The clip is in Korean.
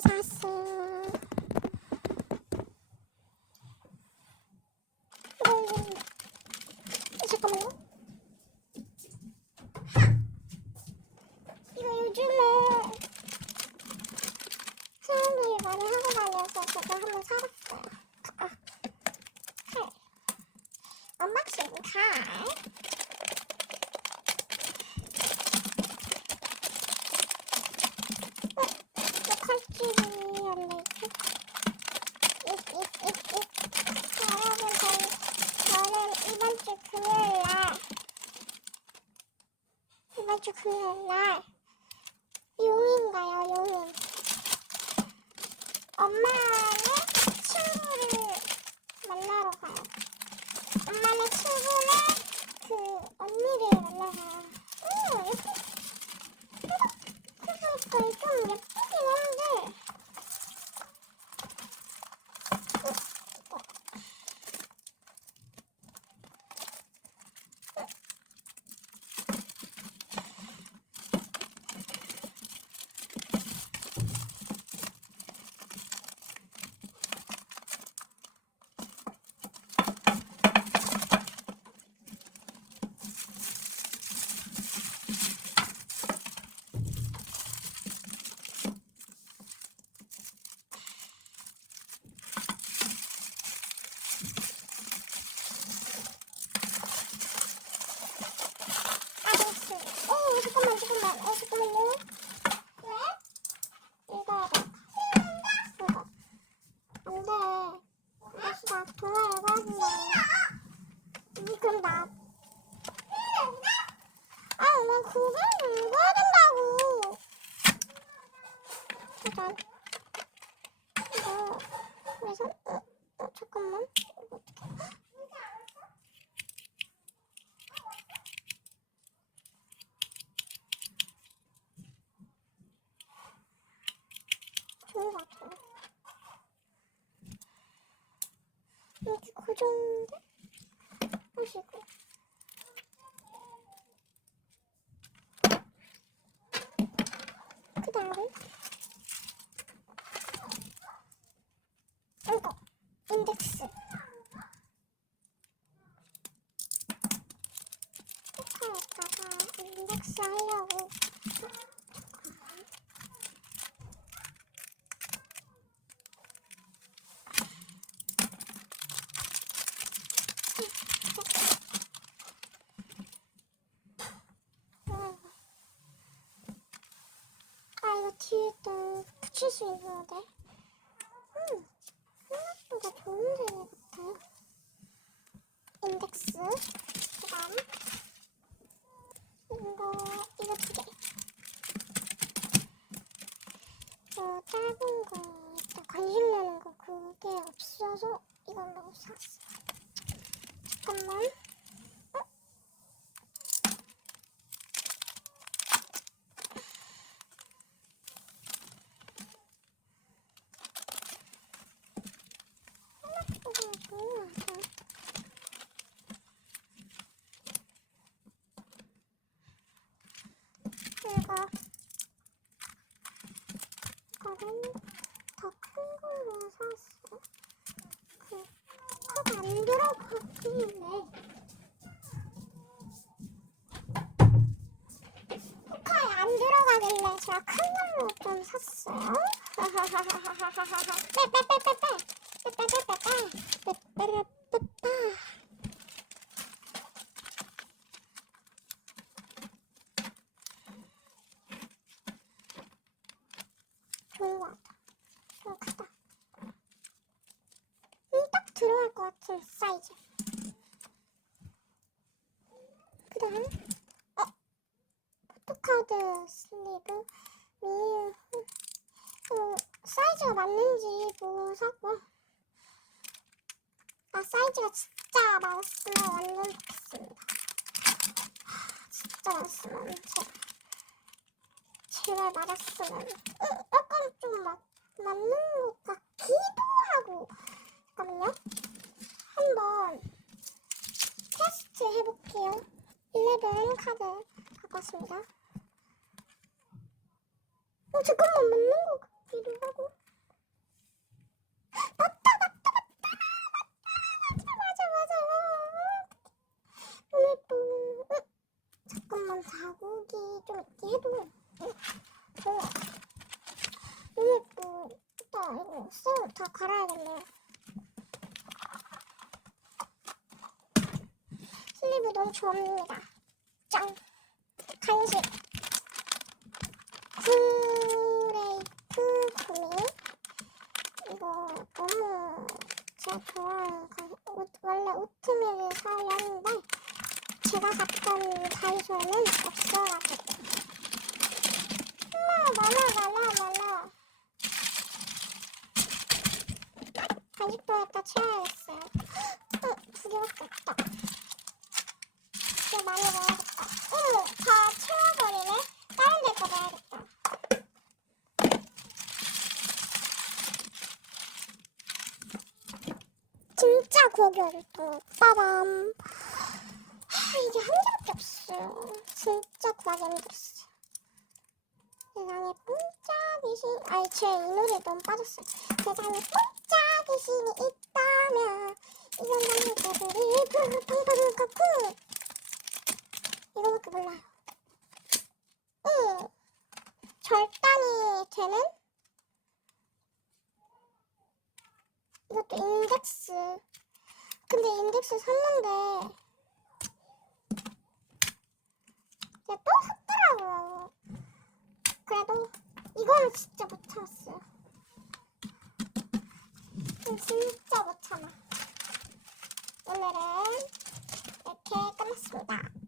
杀死。 아주 그날 용인가요, 용인. 엄마의 친구를 만나러 가요. 엄마네 친구는 그 언니를 만나러 가요. 읽어야겠네. 이건 나. 아, 나 그걸 읽어야 된다고. 일단, 이거, 그래서, 어, 어, 잠깐만. 이거 어떡해. 좋은 것 같아요. 여기 고정인데? 보시고. 그 다음에 이거 인덱스 페파에다가 인덱스 하려고 아 이거 뒤에 또 붙일 수 있는데 음 생각보다 좋은 재미 같아요. 인덱스 그 다음 이거 이거 두개 어 짧은 거 일단 관심 가는 거 그게 없어서 이걸로 샀어 잠깐만 어? 생각보다 좋은 것 같아요. 그리고 이거는 더큰 걸로 샀어. 그, 턱안 들어가길래. 포카에 안 들어가길래 제가 큰 걸로 좀 샀어요. 빼빼빼빼빼. 빼빼빼빼빼. 빼빼빼빼빼. 좋은 것 같아. 좀 크다. 음, 딱 같은 사이즈. 그 다음, 어? 포토카드 슬리브 미니, 그, 사이즈가 맞는지 보고 샀고, 아, 사이즈가 진짜 맞았으면 완전 좋겠습니다. 하, 진짜 맞았으면, 제발. 맞았으면. 어, 약간 좀 막, 맞는 것 같기도 하고. 잠깐만요. 한번 테스트 해볼게요. 11 카드 갖고 왔습니다. 어, 잠깐만, 맞는 것 같기도 하고. 맞다, 맞다, 맞다! 맞다, 맞아, 맞아. 오늘 또, 어, 잠깐만, 자국이 좀 있게 해도. 어, 이게 또, 이따 이거 쇠다 갈아야겠네요. 슬리브 너무 좋습니다. 짱! 간식. 크레이크 구미. 이거 너무 제가 좋아하는 간 옷, 원래 오트밀을 사려 했는데 제가 갔던 다이소에는 없어가지고 많아 많아 많아 많아 간식통에다 채워야겠어요. 어, 두 개밖에 없다. 이거 많이 먹어야겠다. 응, 다 채워버리네. 다른 데거 넣어야겠다. 어렸던 빠밤. 하, 이게 한 개밖에 없어요. 진짜 구하기 힘들었어요. 세상에 공짜 귀신, 아니 제이 노래 너무 빠졌어요. 세상에 공짜 귀신이 있다면 이건 나는 개들이 팡팡팡팡팡 이거밖에 몰라요. 응, 절단이 되는 이것도 인덱스. 근데 인덱스 샀는데 또 샀더라고. 그래도 이거는 진짜 못 참았어요. 진짜 못 참아. 오늘은 이렇게 끝났습니다.